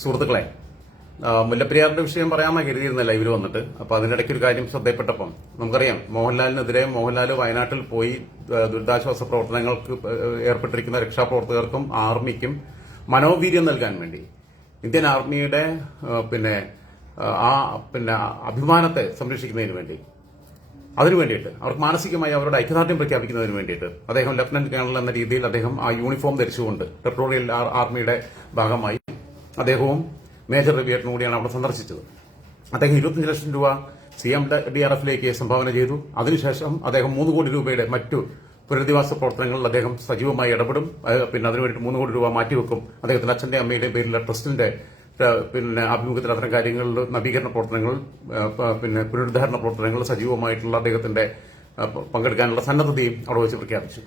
സുഹൃത്തുക്കളെ മുല്ലപ്പെരിയാറിന്റെ വിഷയം പറയാമെന്ന് കരുതിയിരുന്നല്ല ഇവർ വന്നിട്ട്. അപ്പോൾ അതിനിടയ്ക്ക് ഒരു കാര്യം ശ്രദ്ധയപ്പെട്ടപ്പം നമുക്കറിയാം മോഹൻലാലിനെതിരെ മോഹൻലാൽ വയനാട്ടിൽ പോയി ദുരിതാശ്വാസ പ്രവർത്തനങ്ങൾക്ക് ഏർപ്പെട്ടിരിക്കുന്ന രക്ഷാപ്രവർത്തകർക്കും ആർമിക്കും മനോവീര്യം നൽകാൻ വേണ്ടി ഇന്ത്യൻ ആർമിയുടെ പിന്നെ ആ പിന്നെ അഭിമാനത്തെ സംരക്ഷിക്കുന്നതിന് വേണ്ടി അതിനു വേണ്ടിയിട്ട് അവർക്ക് മാനസികമായി അവരുടെ ഐക്യദാർഢ്യം പ്രഖ്യാപിക്കുന്നതിന് വേണ്ടിയിട്ട് അദ്ദേഹം ലഫ്റ്റനന്റ് കേണൽ എന്ന രീതിയിൽ അദ്ദേഹം ആ യൂണിഫോം ധരിച്ചുകൊണ്ട് ടെറിട്ടോറിയൽ ആർമിയുടെ ഭാഗമായി അദ്ദേഹവും മേജർ രവിയേട്ടനും കൂടിയാണ് അവിടെ സന്ദർശിച്ചത്. അദ്ദേഹം ഇരുപത്തിയഞ്ച് ലക്ഷം രൂപ സി എം ഡി ആർ എഫിലേക്ക് സംഭാവന ചെയ്തു. അതിനുശേഷം അദ്ദേഹം മൂന്ന് കോടി രൂപയുടെ മറ്റു പുനരധിവാസ പ്രവർത്തനങ്ങളിൽ അദ്ദേഹം സജീവമായി ഇടപെടും. പിന്നെ അതിനുവേണ്ടി മൂന്ന് കോടി രൂപ മാറ്റിവെക്കും. അദ്ദേഹത്തിന്റെ അച്ഛന്റെ അമ്മയുടെയും പേരിലെ ട്രസ്റ്റിന്റെ പിന്നെ ആഭിമുഖ്യത്തിൽ അത്തരം കാര്യങ്ങളിൽ നവീകരണ പ്രവർത്തനങ്ങൾ പിന്നെ പുനരുദ്ധാരണ പ്രവർത്തനങ്ങൾ സജീവമായിട്ടുള്ള അദ്ദേഹത്തിന്റെ പങ്കെടുക്കാനുള്ള സന്നദ്ധതയും അവിടെ വെച്ച് പ്രഖ്യാപിച്ചു.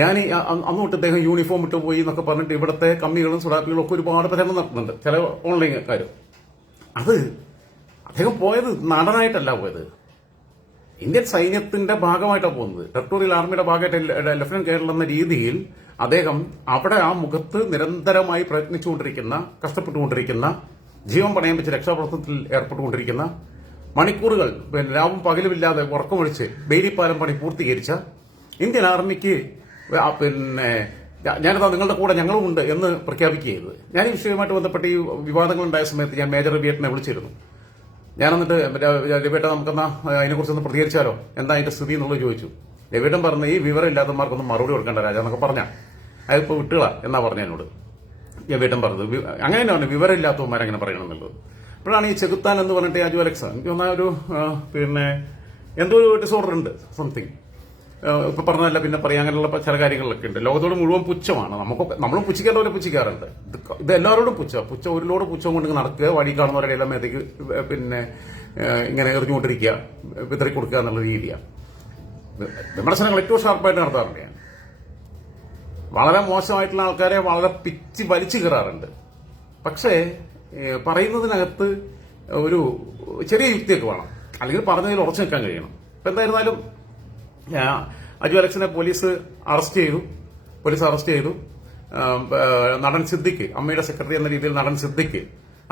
ഞാൻ ഈ അന്നോട്ട് അദ്ദേഹം യൂണിഫോം ഇട്ട് പോയി എന്നൊക്കെ പറഞ്ഞിട്ട് ഇവിടുത്തെ കമ്മികളും സുഡാപ്പികളും ഒക്കെ ഒരുപാട് പ്രചരണം നടത്തുന്നുണ്ട്. ചില ഓൺലൈൻകാർ അത് അദ്ദേഹം പോയത് നടനായിട്ടല്ല പോയത്. ഇന്ത്യൻ സൈന്യത്തിന്റെ ഭാഗമായിട്ടാണ് പോകുന്നത്. ടെറിട്ടോറിയൽ ആർമിയുടെ ഭാഗമായിട്ട് ലഫ്റ്റനന്റ് കേരള എന്ന രീതിയിൽ അദ്ദേഹം അവിടെ ആ മുഖത്ത് നിരന്തരമായി പ്രയത്നിച്ചുകൊണ്ടിരിക്കുന്ന കഷ്ടപ്പെട്ടുകൊണ്ടിരിക്കുന്ന ജീവൻ പണയം വെച്ച് രക്ഷാപ്രവർത്തനത്തിൽ ഏർപ്പെട്ടുകൊണ്ടിരിക്കുന്ന മണിക്കൂറുകൾ രാവും പകലുമില്ലാതെ ഉറക്കമൊഴിച്ച് ബേരിപ്പാലം പണി പൂർത്തീകരിച്ച ഇന്ത്യൻ ആർമിക്ക് പിന്നെ ഞാനിതാ നിങ്ങളുടെ കൂടെ ഞങ്ങളും ഉണ്ട് എന്ന് പ്രഖ്യാപിക്കുകയത് ഞാൻ ഈ വിഷയവുമായിട്ട് ബന്ധപ്പെട്ട് ഈ വിവാദങ്ങൾ ഉണ്ടായ സമയത്ത് ഞാൻ മേജർ രവിയേട്ടനെ വിളിച്ചിരുന്നു. ഞാൻ എന്നിട്ട് രവിയേട്ട നമുക്കെന്നാ അതിനെക്കുറിച്ചൊന്ന് പ്രതികരിച്ചാലോ? എന്താ അതിന്റെ സ്ഥിതി എന്നുള്ളത് ചോദിച്ചു. രവിയേട്ടൻ പറഞ്ഞ ഈ വിവരം ഇല്ലാത്തമാർക്കൊന്നും മറുപടി കൊടുക്കേണ്ട രാജ എന്നൊക്കെ പറഞ്ഞ. അതിപ്പോ വിട്ടുക എന്നാ പറഞ്ഞ എന്നോട്. രവിയേട്ടൻ പറഞ്ഞത് അങ്ങനെ തന്നെ വിവരം ഇല്ലാത്തവന്മാരങ്ങനെ പറയണമെന്നുള്ളത് അപ്പോഴാണ് ഈ ചെകുത്താൻ എന്ന് പറഞ്ഞിട്ട് അജു അലക്സ എനിക്ക് തോന്നുന്ന ഒരു പിന്നെ എന്തോ ഒരു ഡിസോർഡർ ഉണ്ട് സംതിങ് ഇപ്പൊ പറഞ്ഞതല്ല പിന്നെ പറയാൻ അങ്ങനെയുള്ള ചില കാര്യങ്ങളൊക്കെ ഉണ്ട്. ലോകത്തോട് മുഴുവൻ പുച്ഛമാണ്. നമുക്ക് നമ്മളും പുച്ഛിക്കേണ്ടവരെ പുച്ഛിക്കാറുണ്ട്. ഇത് എല്ലാവരോടും പുച്ഛ പുച്ഛ ഒരു ലോഡ് പുച്ഛം കൊണ്ട് നടക്കുക വഴി കാണുന്നവരുടെ എല്ലാം പിന്നെ ഇങ്ങനെ എറിഞ്ഞുകൊണ്ടിരിക്കുക വിതറി കൊടുക്കുക എന്നുള്ള രീതിയാണ് വിമർശനങ്ങൾ ഏറ്റവും ഷാർപ്പായിട്ട് നടത്താറുണ്ട് ഞാൻ. വളരെ മോശമായിട്ടുള്ള ആൾക്കാരെ വളരെ പിച്ച് വലിച്ചു കയറാറുണ്ട്. പക്ഷേ പറയുന്നതിനകത്ത് ഒരു ചെറിയ യുക്തിയൊക്കെ വേണം. അല്ലെങ്കിൽ പറഞ്ഞതിൽ ഉറച്ചു നിൽക്കാൻ കഴിയണം. ഇപ്പൊ എന്തായിരുന്നാലും അജു അലക്സിനെ പോലീസ് അറസ്റ്റ് ചെയ്തു. പോലീസ് അറസ്റ്റ് ചെയ്തു. നടൻ സിദ്ദിഖ് അമ്മയുടെ സെക്രട്ടറി എന്ന രീതിയിൽ നടൻ സിദ്ദിഖ്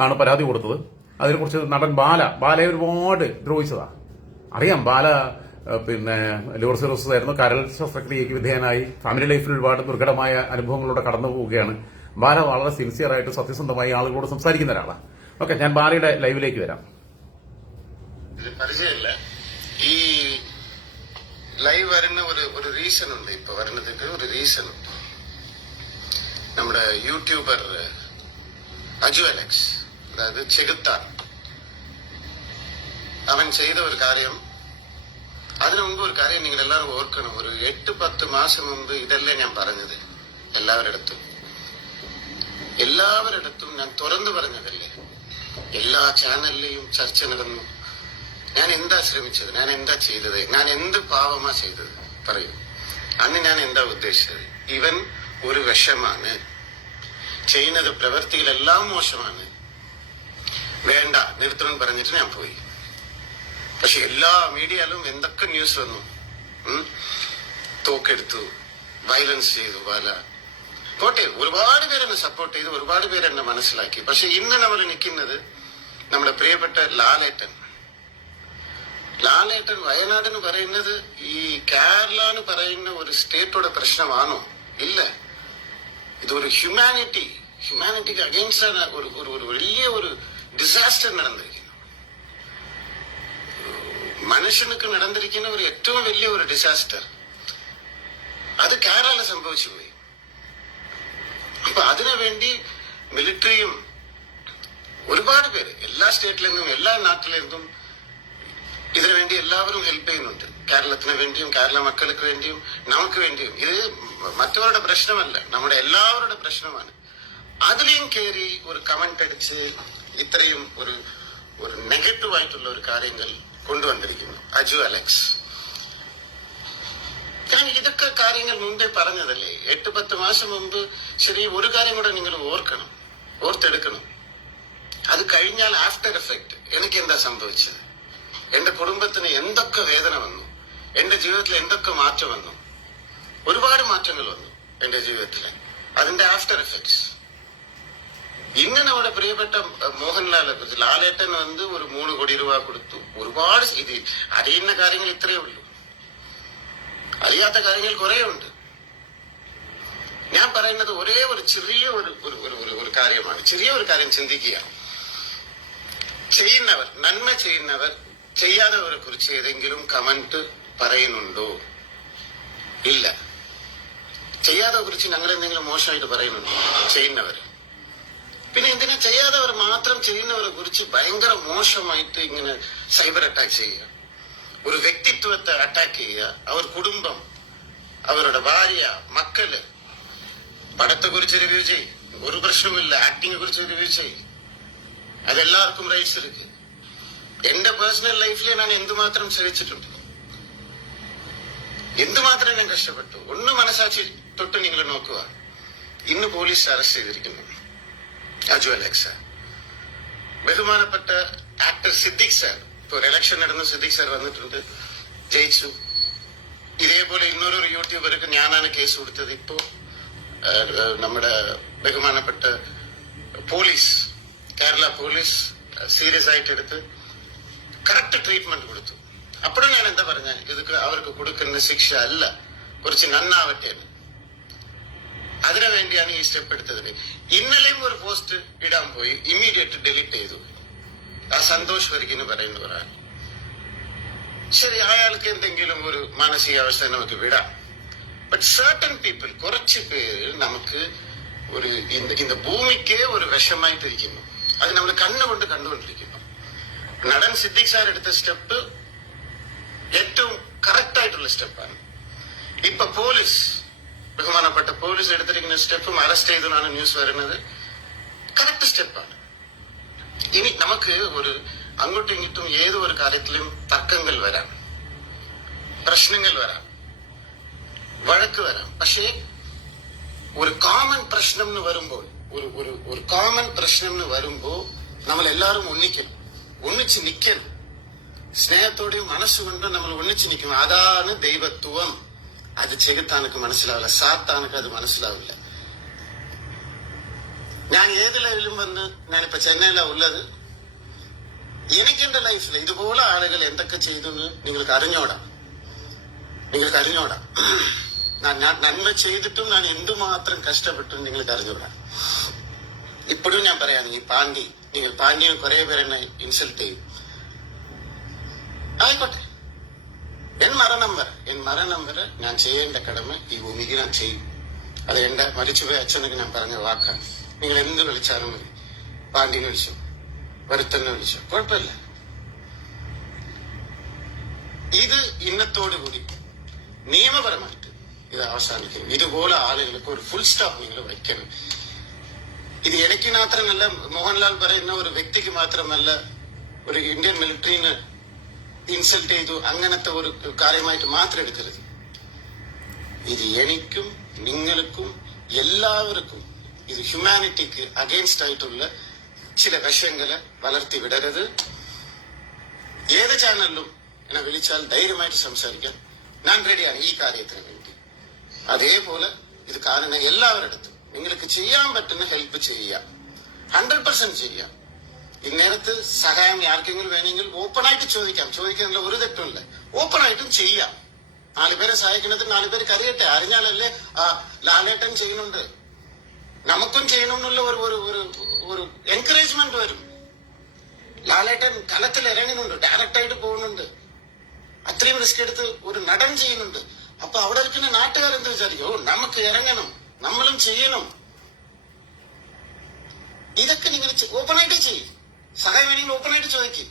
ആണ് പരാതി കൊടുത്തത്. അതിനെക്കുറിച്ച് നടൻ ബാല ബാലയെ ഒരുപാട് ദ്രോഹിച്ചതാ. അറിയാം ബാല പിന്നെ ലിവർ സിറോസിസ് ആയിരുന്നു. കരൾ ശസ്ത്രക്രിയയ്ക്ക് വിധേയനായി. ഫാമിലി ലൈഫിൽ ഒരുപാട് ദുർഘടമായ അനുഭവങ്ങളിലൂടെ കടന്നു പോവുകയാണ്. ബാല വളരെ സിൻസിയറായിട്ട് സത്യസന്ധമായി ആളുകളോട് സംസാരിക്കുന്ന ഒരാളാണ് ഓക്കെ ഞാൻ ബാലയുടെ ലൈവിലേക്ക് വരാം. ഈ ലൈവ് വരുന്ന ഒരു ഒരു റീസൺ ഉണ്ട് ഇപ്പൊ വരുന്നതിന്റെ ഒരു റീസൺ ഉണ്ട് നമ്മുടെ യൂട്യൂബർ അജു അലക്സ് അതായത് ചെകുത്താൻ അവൻ ചെയ്ത ഒരു കാര്യം അതിനു മുമ്പ് ഒരു കാര്യം നിങ്ങൾ എല്ലാവരും ഓർക്കണം ഒരു എട്ട് പത്ത് മാസം മുമ്പ് ഇതല്ലേ ഞാൻ പറഞ്ഞത് എല്ലാവരിടത്തും എല്ലാവരിടത്തും ഞാൻ തുറന്നു പറഞ്ഞതല്ലേ എല്ലാ ചാനലിലെയും ചർച്ച നടന്നു ഞാൻ എന്താ ശ്രമിച്ചത്? ഞാൻ എന്താ ചെയ്തത്? ഞാൻ എന്ത് പാവമാ ചെയ്തത്? പറയൂ. അന്ന് ഞാൻ എന്താ ഉദ്ദേശിച്ചത്? ഇവൻ ഒരു വിഷമാണ്. ചെയ്യുന്നത് പ്രവൃത്തികളെല്ലാം മോശമാണ്. വേണ്ട നിർത്തണം പറഞ്ഞിട്ട് ഞാൻ പോയി. പക്ഷെ എല്ലാ മീഡിയയിലും എന്തൊക്കെ ന്യൂസ് വന്നു? തോക്കെടുത്തു വയലൻസ് ചെയ്തു പല. പോട്ടെ ഒരുപാട് പേരെന്നെ സപ്പോർട്ട് ചെയ്തു ഒരുപാട് പേരെന്നെ മനസ്സിലാക്കി. പക്ഷെ ഇന്ന് നമ്മൾ നിൽക്കുന്നത് നമ്മുടെ പ്രിയപ്പെട്ട ലാലേട്ടൻ. ലാലേട്ടൻ വയനാട് എന്ന് പറയുന്നത് ഈ കേരള എന്ന് പറയുന്ന ഒരു സ്റ്റേറ്റോടെ പ്രശ്നമാണോ? ഇല്ല. ഇതൊരു ഹ്യൂമാനിറ്റി. ഹ്യൂമാനിറ്റിക്ക് അഗെയിൻസ്റ്റ് ആണ് ഒരു ഒരു ഒരു വലിയ ഒരു ഡിസാസ്റ്റർ നടന്നിരിക്കുന്നു മനുഷ്യനുക്ക് നടന്നിരിക്കുന്ന ഒരു ഏറ്റവും വലിയ ഒരു ഡിസാസ്റ്റർ. അത് കേരള സംഭവിച്ചു പോയി. അപ്പൊ അതിനുവേണ്ടി മിലിറ്ററിയും ഒരുപാട് പേര് എല്ലാ സ്റ്റേറ്റിൽ നിന്നും എല്ലാ നാട്ടിൽ നിന്നും ഇതിനു വേണ്ടി എല്ലാവരും ഹെൽപ്പ് ചെയ്യുന്നുണ്ട്. കേരളത്തിന് വേണ്ടിയും കേരള മക്കൾക്ക് വേണ്ടിയും നമുക്ക് വേണ്ടിയും. ഇത് മറ്റവരുടെ പ്രശ്നമല്ല. നമ്മുടെ എല്ലാവരുടെ പ്രശ്നമാണ്. അതിലെയും കയറി ഒരു കമന്റ് അടിച്ച് ഇത്രയും ഒരു ഒരു നെഗറ്റീവ് ആയിട്ടുള്ള ഒരു കാര്യങ്ങൾ കൊണ്ടുവന്നിരിക്കുന്നു. അജു അലക്സ്. ഞാൻ ഇതൊക്കെ കാര്യങ്ങൾ മുമ്പേ പറഞ്ഞതല്ലേ? എട്ട് പത്ത് മാസം മുമ്പ് ശരി ഒരു കാര്യം കൂടെ നിങ്ങൾ ഓർക്കണം. ഓർത്തെടുക്കണം. അത് കഴിഞ്ഞാൽ ആഫ്റ്റർ എഫക്ട് എനിക്ക് എന്താ സംഭവിച്ചത്? എന്റെ കുടുംബത്തിന് എന്തൊക്കെ വേദന വന്നു? എന്റെ ജീവിതത്തിൽ എന്തൊക്കെ മാറ്റം വന്നു? ഒരുപാട് മാറ്റങ്ങൾ വന്നു എന്റെ ജീവിതത്തിൽ അതിന്റെ ആഫ്റ്റർ എഫക്ട്സ് ഇനി പ്രിയപ്പെട്ട അഹ്, മോഹൻലാലെ കുറിച്ച് ലാലേട്ടൻ വന്ന് ഒരു മൂന്ന് കോടി രൂപ കൊടുത്തു. ഒരുപാട് ഇത് അറിയുന്ന കാര്യങ്ങൾ ഇത്രയേ ഉള്ളൂ. അറിയാത്ത കാര്യങ്ങൾ കുറെ ഉണ്ട്. ഞാൻ പറയുന്നത് ഒരേ ഒരു ചെറിയ ഒരു ഒരു ഒരു കാര്യമാണ്. ചെറിയ ഒരു കാര്യം ചിന്തിക്കുക. ചെയ്യുന്നവർ നന്മ ചെയ്യുന്നവർ ചെയ്യാത്തവരെ കുറിച്ച് ഏതെങ്കിലും കമന്റ് പറയുന്നുണ്ടോ? ഇല്ല. ചെയ്യാത്തവരെ കുറിച്ച് ഞങ്ങൾ എന്തെങ്കിലും മോശമായിട്ട് പറയുന്നുണ്ടോ? ചെയ്യുന്നവർ പിന്നെ എന്തിനാ ചെയ്യാത്തവർ മാത്രം ചെയ്യുന്നവരെ കുറിച്ച് ഭയങ്കര മോശമായിട്ട് ഇങ്ങനെ സൈബർ അറ്റാക്ക് ചെയ്യുക? ഒരു വ്യക്തിത്വത്തെ അറ്റാക്ക് ചെയ്യുക? അവർ കുടുംബം അവരുടെ ഭാര്യ മക്കൾ പടത്തെ കുറിച്ച് റിവ്യൂ ചെയ്യും. ഒരു പ്രശ്നവുമില്ല. ആക്ടിങ്ങിനെ കുറിച്ച് റിവ്യൂ ചെയ്യും. അതെല്ലാവർക്കും റൈറ്റ്സ് എടുക്കും എന്റെ പേഴ്സണൽ ലൈഫിൽ ഞാൻ എന്തുമാത്രം ശ്രമിച്ചിട്ടുണ്ട് എന്തുമാത്രം ഞാൻ കഷ്ടപ്പെട്ടു? ഒന്ന് മനസ്സാക്ഷി തൊട്ട് നിങ്ങൾ നോക്കുക. ഇന്ന് പോലീസ് അറസ്റ്റ് ചെയ്തിരിക്കുന്നു. അജു അലക്സ. ബഹുമാനപ്പെട്ട ആക്ടർ സിദ്ദിഖ് സാർ. ഇപ്പൊ ഒരു ഇലക്ഷൻ നടന്ന സിദ്ദിഖ് സാർ വന്നിട്ടുണ്ട്. ജയിച്ചു. ഇതേപോലെ ഇന്നൊരു യൂട്യൂബർക്ക് ഞാനാണ് കേസ് കൊടുത്തത്. ഇപ്പോ നമ്മുടെ ബഹുമാനപ്പെട്ട പോലീസ് കേരള പോലീസ് സീരിയസ് ആയിട്ട് എടുത്ത് കറക്റ്റ് ട്രീറ്റ്മെന്റ് കൊടുത്തു. അപ്പോഴും ഞാൻ എന്താ പറഞ്ഞ? ഇത് അവർക്ക് കൊടുക്കുന്ന ശിക്ഷ അല്ല. കുറച്ച് നന്നാവട്ടെ അതിനു വേണ്ടിയാണ് ഈ സ്റ്റെപ്പ് എടുത്തത്. ഇന്നലെയും ഒരു പോസ്റ്റ് ഇടാൻ പോയി. ഇമ്മീഡിയറ്റ് ഡിലീറ്റ് ചെയ്തു. ആ സന്തോഷ് വരിക്കുന്നു പറയുന്ന ഒരാൾ ശരി അയാൾക്ക് എന്തെങ്കിലും ഒരു മാനസികാവസ്ഥ നമുക്ക് വിടാം. ബട്ട് സർട്ടൺ പീപ്പിൾ കുറച്ച് പേര് നമുക്ക് ഒരു ഇന്ന് ഭൂമിക്ക് ഒരു വിഷമായിട്ടിരിക്കുന്നു. അത് നമ്മൾ കണ്ണുകൊണ്ട് കണ്ടുകൊണ്ടിരിക്കുന്നു. നടൻ സിദ്ദിഖ് സാർ എടുത്ത സ്റ്റെപ്പ് ഏറ്റവും കറക്റ്റ് ആയിട്ടുള്ള സ്റ്റെപ്പാണ്. ഇപ്പൊ പോലീസ് ബഹുമാനപ്പെട്ട പോലീസ് എടുത്തിരിക്കുന്ന സ്റ്റെപ്പും അറസ്റ്റ് ചെയ്തെന്നാണ് ന്യൂസ് വരുന്നത്. കറക്റ്റ് സ്റ്റെപ്പാണ്. ഇനി നമുക്ക് ഒരു അങ്ങോട്ടും ഇങ്ങോട്ടും ഏതോ ഒരു കാര്യത്തിലും തർക്കങ്ങൾ വരാം. പ്രശ്നങ്ങൾ വരാം. വഴക്ക് വരാം. പക്ഷേ ഒരു കോമൺ പ്രശ്നം എന്ന് വരുമ്പോൾ ഒരു ഒരു ഒരു കോമൺ പ്രശ്നം എന്ന് വരുമ്പോൾ നമ്മൾ എല്ലാവരും ഒന്നിക്കണം. ഒന്നിച്ച് നിൽക്കണം സ്നേഹത്തോടെയും മനസ്സുകൊണ്ടും നമ്മൾ ഒന്നിച്ച് നിൽക്കണം അതാണ് ദൈവത്വം. അത് ചെകുത്താനക്ക് മനസ്സിലാവില്ല. സാത്താനക്ക് അത് മനസ്സിലാവില്ല. ഞാൻ ഏത് ലെവലും വന്ന് ഞാനിപ്പോ ചെന്നൈയിലാ ഉള്ളത്. എനിക്ക് എന്റെ ലൈഫിൽ ഇതുപോലെ ആളുകൾ എന്തൊക്കെ ചെയ്തെന്ന് നിങ്ങൾക്ക് അറിഞ്ഞോടാം. നിങ്ങൾക്ക് അറിഞ്ഞോടാം. ഞാൻ ഞാൻ നന്മ ചെയ്തിട്ടും ഞാൻ എന്തുമാത്രം കഷ്ടപ്പെട്ടും നിങ്ങൾക്ക് അറിഞ്ഞൂടാ. ഇപ്പോഴും ഞാൻ പറയാണ് ഈ പാണ്ടി നിങ്ങൾ പാണ്ഡ്യൻ കുറെ പേരെന്നെ ഇൻസൾട്ട് ചെയ്യും. ആയിക്കോട്ടെ. എൻ മരണം വരെ എൻ മരണം വരെ ഞാൻ ചെയ്യേണ്ട കടമ ഈ ഭൂമിക്ക് ഞാൻ ചെയ്യും. അത് എന്റെ മരിച്ചുപോയ അച്ഛനൊക്കെ ഞാൻ പറഞ്ഞ വാക്കാണ്. നിങ്ങൾ എന്ത് വിളിച്ചാലും മതി. പാണ്ഡ്യനെ വിളിച്ചു വരുത്തനെ വിളിച്ചു കുഴപ്പമില്ല. ഇത് ഇന്നത്തോടുകൂടി നിയമപരമായിട്ട് ഇത് അവസാനിക്കും. ഇതുപോലെ ആളുകൾക്ക് ഒരു ഫുൾ സ്റ്റോപ്പ് നിങ്ങൾ വയ്ക്കണം. ഇത് എനിക്ക് മാത്രമല്ല മോഹൻലാൽ പറയുന്ന ഒരു വ്യക്തിക്ക് മാത്രമല്ല ഒരു ഇന്ത്യൻ മിലിറ്ററിന് ഇൻസൾട്ട് ചെയ്തു അങ്ങനത്തെ ഒരു കാര്യമായിട്ട് മാത്രം എടുക്കരുത് ഇത് എനിക്കും നിങ്ങൾക്കും എല്ലാവർക്കും ഇത് ഹ്യൂമാനിറ്റിക്ക് അഗേൻസ്റ്റ് ആയിട്ടുള്ള ചില വശങ്ങളെ വളർത്തി വിടരുത്. ഏത് ചാനലിലും എന്നെ വിളിച്ചാൽ ധൈര്യമായിട്ട് സംസാരിക്കാൻ ഞാൻ റെഡിയാണ് ഈ കാര്യത്തിന് വേണ്ടി. അതേപോലെ ഇത് കാണുന്ന എല്ലാവരിടത്തും നിങ്ങൾക്ക് ചെയ്യാൻ പറ്റുന്ന ഹെൽപ്പ് ചെയ്യാം ഹൺഡ്രഡ് പെർസെന്റ് ചെയ്യാം ഇന്നേരത്ത് സഹായം ആർക്കെങ്കിലും വേണമെങ്കിൽ ഓപ്പൺ ആയിട്ട് ചോദിക്കാം. ചോദിക്കുന്നതിൽ ഒരു തെറ്റുമില്ല. ഓപ്പൺ ആയിട്ടും ചെയ്യാം. നാലുപേരെ സഹായിക്കുന്നത് നാല് പേര് കറിയട്ടെ അറിഞ്ഞാലല്ലേ ആ ലാലേട്ടൻ ചെയ്യുന്നുണ്ട്. നമുക്കും ചെയ്യണമെന്നുള്ള ഒരു ഒരു ഒരു ഒരു എൻകറേജ്മെന്റ് വരും. ലാലേട്ടൻ കലത്തിൽ ഇറങ്ങുന്നുണ്ട്. ഡയറക്റ്റ് ആയിട്ട് പോകുന്നുണ്ട്. അത്രയും റിസ്ക് എടുത്ത് ഒരു നടൻ ചെയ്യുന്നുണ്ട്. അപ്പൊ അവിടെ ഇരിക്കുന്ന നാട്ടുകാരെന്ത് വിചാരിക്കും? ഓ നമുക്ക് ഇറങ്ങണം. നമ്മളും ചെയ്യണം. ഇതൊക്കെ നിങ്ങൾ ഓപ്പണായിട്ട് ചെയ്യും. സഹായം വേണമെങ്കിൽ ഓപ്പണായിട്ട് ചോദിക്കും.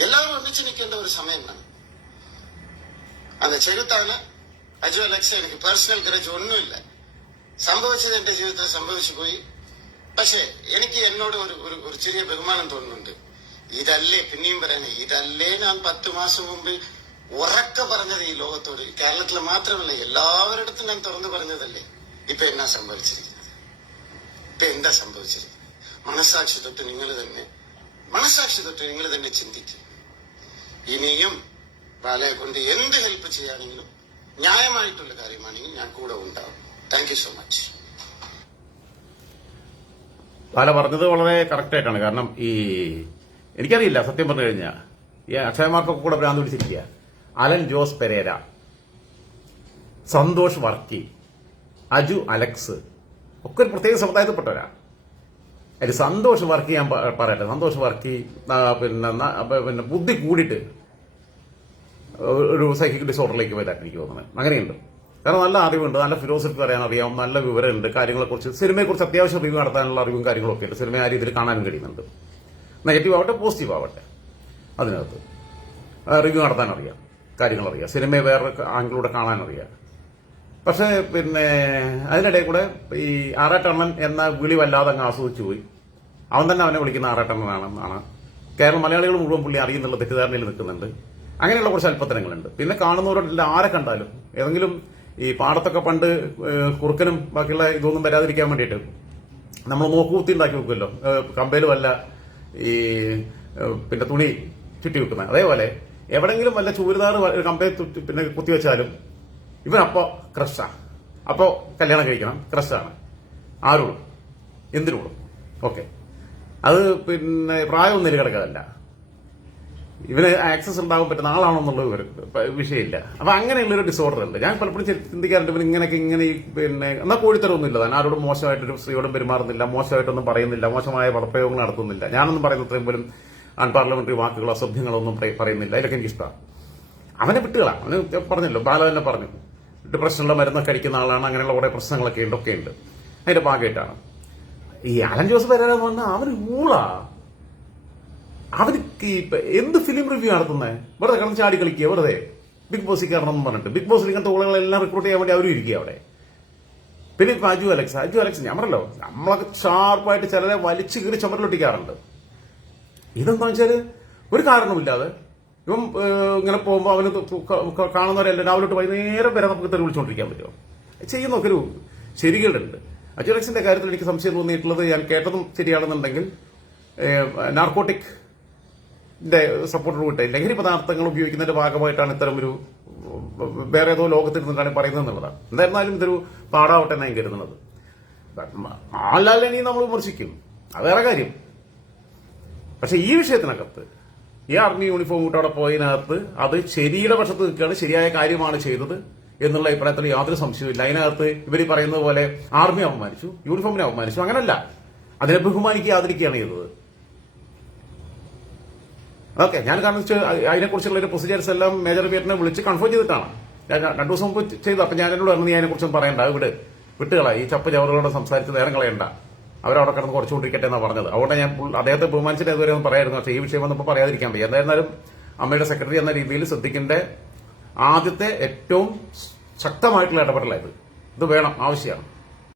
എല്ലാവരും ഒന്നിച്ചു നിൽക്കേണ്ട ഒരു സമയം തന്നെ അന്ന് ചെറുത്താണ് അജു അലക്സ എനിക്ക് പേഴ്സണൽ ഗ്രജ് ഒന്നുമില്ല. സംഭവിച്ചത് എന്റെ ജീവിതത്തിൽ സംഭവിച്ചു പോയി. പക്ഷേ എനിക്ക് എന്നോട് ഒരു ഒരു ചെറിയ ബഹുമാനം തോന്നുന്നുണ്ട്. ഇതല്ലേ പിന്നെയും പറയുന്നത് ഇതല്ലേ ഞാൻ പത്ത് മാസം മുമ്പ് ഉറക്ക പറഞ്ഞത് ഈ ലോകത്തോട്. കേരളത്തിൽ മാത്രമല്ല എല്ലാവരിടത്തും ഞാൻ തുറന്നു പറഞ്ഞതല്ലേ? ഇപ്പൊ എന്നാ സംഭവിച്ചിരിക്കുന്നത്? ഇപ്പൊ എന്താ സംഭവിച്ചിരിക്കുന്നത്? മനസാക്ഷി തൊട്ട് നിങ്ങൾ തന്നെ മനസാക്ഷി തൊട്ട് നിങ്ങൾ തന്നെ ചിന്തിക്കും. ഇനിയും ബാലയെ കൊണ്ട് എന്ത് ഹെൽപ്പ് ചെയ്യാണെങ്കിലും ന്യായമായിട്ടുള്ള കാര്യമാണെങ്കിൽ ഞാൻ കൂടെ ഉണ്ടാവും. Thank you so much Bala പറഞ്ഞത് വളരെ കറക്റ്റ് ആയിട്ടാണ്. കാരണം ഈ എനിക്കറിയില്ല സത്യം പറഞ്ഞു കഴിഞ്ഞാൽ ഈ അക്ഷയമാർക്കൊക്കെ കൂടെ ഭ്രാന്ത് പിടിച്ചിരിക്കുക അലൻ ജോസ് പെരേര സന്തോഷ് വർക്കി അജു അലക്സ് ഒക്കെ ഒരു പ്രത്യേക സമുദായത്തിൽപ്പെട്ടവരാ. അതിൽ സന്തോഷ് വർക്ക് ഞാൻ പറയട്ടെ. സന്തോഷ് വർക്ക് പിന്നെ പിന്നെ ബുദ്ധി കൂടിയിട്ട് ഒരു സൈക്കിക് ഡിസോർഡറിലേക്ക് പോയതായിട്ട് എനിക്ക് തോന്നുന്നത്. അങ്ങനെയുണ്ട്. കാരണം നല്ല അറിവുണ്ട് നല്ല ഫിലോസഫി പറയാൻ അറിയാം നല്ല വിവരമുണ്ട് കാര്യങ്ങളെക്കുറിച്ച് സിനിമയെക്കുറിച്ച് അത്യാവശ്യം റിവ്യൂ നടത്താനുള്ള അറിവും കാര്യങ്ങളൊക്കെ ഉണ്ട്. സിനിമ ആ രീതിയിൽ കാണാനും കഴിയുന്നുണ്ട്. നെഗറ്റീവ് ആവട്ടെ പോസിറ്റീവ് ആവട്ടെ അതിനകത്ത്. റിവ്യൂ നടത്താൻ അറിയാം. കാര്യങ്ങൾ അറിയാം സിനിമയെ വേറെ ആംഗിളൂടെ കാണാനറിയാം. പക്ഷേ പിന്നെ അതിനിടയിൽ കൂടെ ഈ ആറാട്ടണ്ണൻ എന്ന വിളി വല്ലാതെ അങ്ങ് ആസ്വദിച്ചു പോയി. അവൻ തന്നെ അവനെ വിളിക്കുന്ന ആറാട്ടണ്ണനാണെന്നാണ് കേരള മലയാളികൾ മുഴുവൻ പുള്ളി അറിയുന്നുള്ള തെറ്റിദ്ധാരണയിൽ നിൽക്കുന്നുണ്ട്. അങ്ങനെയുള്ള കുറച്ച് അല്പത്തരങ്ങളുണ്ട്. പിന്നെ കാണുന്നവരോടെല്ലാം ആരെ കണ്ടാലും ഏതെങ്കിലും ഈ പാടത്തൊക്കെ പണ്ട് കുറുക്കനും ബാക്കിയുള്ള ഇതൊന്നും വരാതിരിക്കാൻ വേണ്ടിയിട്ട് നമ്മൾ നോക്കുകുത്തി ഉണ്ടാക്കി വെക്കുമല്ലോ. കമ്പയിലുമല്ല ഈ പിന്നെ തുണി ചുറ്റി വെക്കുന്നത് അതേപോലെ എവിടെങ്കിലും വല്ല ചൂരിദാർ കമ്പയിൽ പിന്നെ കുത്തിവെച്ചാലും ഇവൻ അപ്പോ ക്രഷാണ് അപ്പോ കല്യാണം കഴിക്കണം. ക്രഷാണ് ആരോടും? എന്തിനോടും? ഓക്കെ അത് പിന്നെ പ്രായമൊന്നും ഇതിൽ കിടക്കാതല്ല ഇവന് ആക്സസ് ഉണ്ടാകാൻ പറ്റുന്ന ആളാണോ എന്നുള്ളത് ഒരു വിഷയമില്ല. അപ്പൊ അങ്ങനെയുള്ളൊരു ഡിസോർഡർ ഉണ്ട്. ഞാൻ പലപ്പോഴും ചിന്തിക്കാറുണ്ട്. ഇവൻ ഇങ്ങനെയൊക്കെ ഇങ്ങനെ പിന്നെ എന്നാൽ കോഴിത്തരമൊന്നും ഇല്ല. താൻ ആരോടും മോശമായിട്ടൊരു സ്ത്രീയോടും പെരുമാറുന്നില്ല. മോശമായിട്ടൊന്നും പറയുന്നില്ല. മോശമായ പദപ്രയോഗങ്ങൾ നടത്തുന്നില്ല. ഞാനൊന്നും പറയുന്ന അത്രയും പോലും അൺപാർലമെന്ററി അസഭ്യങ്ങളോ ഒന്നും പറയ- പറയുന്നില്ല. ഇതൊക്കെ എനിക്ക് ഇഷ്ടമാണ് അവനെ വിട്ടുകളാണ് അവന് പറഞ്ഞല്ലോ. ബാല തന്നെ പറഞ്ഞു. ഡിപ്രഷനുള്ള മരുന്നൊക്കെ കഴിക്കുന്ന ആളാണ്. അങ്ങനെയുള്ള കുറെ പ്രശ്നങ്ങളൊക്കെ ഉണ്ട് ഒക്കെ ഉണ്ട്. അതിന്റെ ഭാഗമായിട്ടാണ്. ഈ അലൻ ജോസ് പെരേര എന്ന് പറഞ്ഞാൽ അവന് ഊളാ. അവന് എന്ത് ഫിലിം റിവ്യൂ നടത്തുന്നത് വെറുതെ കിടന്ന് ചാടി കളിക്കുക വെറുതെ. ബിഗ് ബോസിൽ കയറണം എന്ന് പറഞ്ഞിട്ട്. ബിഗ് ബോസിൽ ഇങ്ങനത്തെ ഊളകളെല്ലാം റിക്രൂട്ട് ചെയ്യാൻ വേണ്ടി അവരും ഇരിക്കുക അവിടെ. പിന്നെ ഇപ്പൊ അജു അലക്സ്. അജു അലക്സ് ഞാൻ നമ്മളൊക്കെ ഷാർപ്പായിട്ട് ചിലരെ വലിച്ചു കീറി ചുമരിലൊട്ടിക്കാറുണ്ട്. ഇതെന്താ വെച്ചാൽ ഒരു കാരണമില്ലാതെ ഇവൻ ഇങ്ങനെ പോകുമ്പോൾ അവന് കാണുന്നവരല്ല രാവിലെ തൊട്ട് വൈകുന്നേരം വരെ നമുക്ക് തെറി വിളിച്ചുകൊണ്ടിരിക്കാൻ പറ്റുമോ? ചെയ്യുന്നൊക്കെ ഒരു ശരികളുണ്ട് അജുറക്സിന്റെ കാര്യത്തിൽ എനിക്ക് സംശയം തോന്നിയിട്ടുള്ളത് ഞാൻ കേട്ടതും ശരിയാണെന്നുണ്ടെങ്കിൽ നാർക്കോട്ടിക് സപ്പോർട്ട് കൂട്ടെ ലഹരി പദാർത്ഥങ്ങൾ ഉപയോഗിക്കുന്നതിന്റെ ഭാഗമായിട്ടാണ് ഇത്തരം ഒരു വേറെ ഏതോ ലോകത്തിൽ നിന്നാണ് പറയുന്നത് എന്നുള്ളതാണ്. എന്തായിരുന്നാലും ഇതൊരു പാടാവട്ടെ എന്നാണ് കരുതുന്നത്. മോഹൻലാലിനെ നമ്മൾ വിമർശിക്കും. അത് വേറെ കാര്യം. പക്ഷെ ഈ വിഷയത്തിനകത്ത് ഈ ആർമി യൂണിഫോം ഇട്ട് അവിടെ പോയതിനകത്ത് അത് ശരിയുടെ പക്ഷത്ത് നിൽക്കുകയാണ് ശരിയായ കാര്യമാണ് ചെയ്തത് എന്നുള്ള അഭിപ്രായത്തിൽ യാതൊരു സംശയവുമില്ല. അതിനകത്ത് ഇവർ പറയുന്നത് പോലെ ആർമി അപമാനിച്ചു യൂണിഫോമിനെ അപമാനിച്ചു അങ്ങനല്ല. അതിനെ ബഹുമാനിക്കുക ആദരിക്കുകയാണ് ചെയ്തത്. ഓക്കെ ഞാൻ കാരണം അതിനെക്കുറിച്ചുള്ള ഒരു പ്രൊസീജിയേഴ്സ് എല്ലാം മേജർ പേരിനെ വിളിച്ച് കൺഫേം ചെയ്തിട്ടാണ്. ഞാൻ രണ്ടു ദിവസം മുമ്പ് ചെയ്തു. അപ്പൊ ഞാൻ എന്നോട് പറഞ്ഞു നീ അതിനെക്കുറിച്ചൊന്നും പറയണ്ട. വിട്. വിട്ടുകള ഈ ചപ്പ് ചവറുകളോട് സംസാരിച്ച് നേരം കളയണ്ട. അവരവിടെ കിടന്ന് കുറച്ചുകൊണ്ടിരിക്കട്ടെ എന്നാണ് പറഞ്ഞത്. അതുകൊണ്ട് ഞാൻ അദ്ദേഹത്തെ ബഹുമാനിച്ചിട്ട് ഇതുവരെ ഒന്നും പറയായിരുന്നു. പക്ഷേ ഈ വിഷയം വന്നപ്പോൾ പറയാതിരിക്കാൻ വയ്യ. എന്തായിരുന്നാലും അമ്മയുടെ സെക്രട്ടറി എന്ന രീതിയിൽ ശ്രദ്ധിക്കേണ്ട ആദ്യത്തെ ഏറ്റവും ശക്തമായിട്ടുള്ള ഇടപെടലായത് ഇത് വേണം ആവശ്യമാണ്.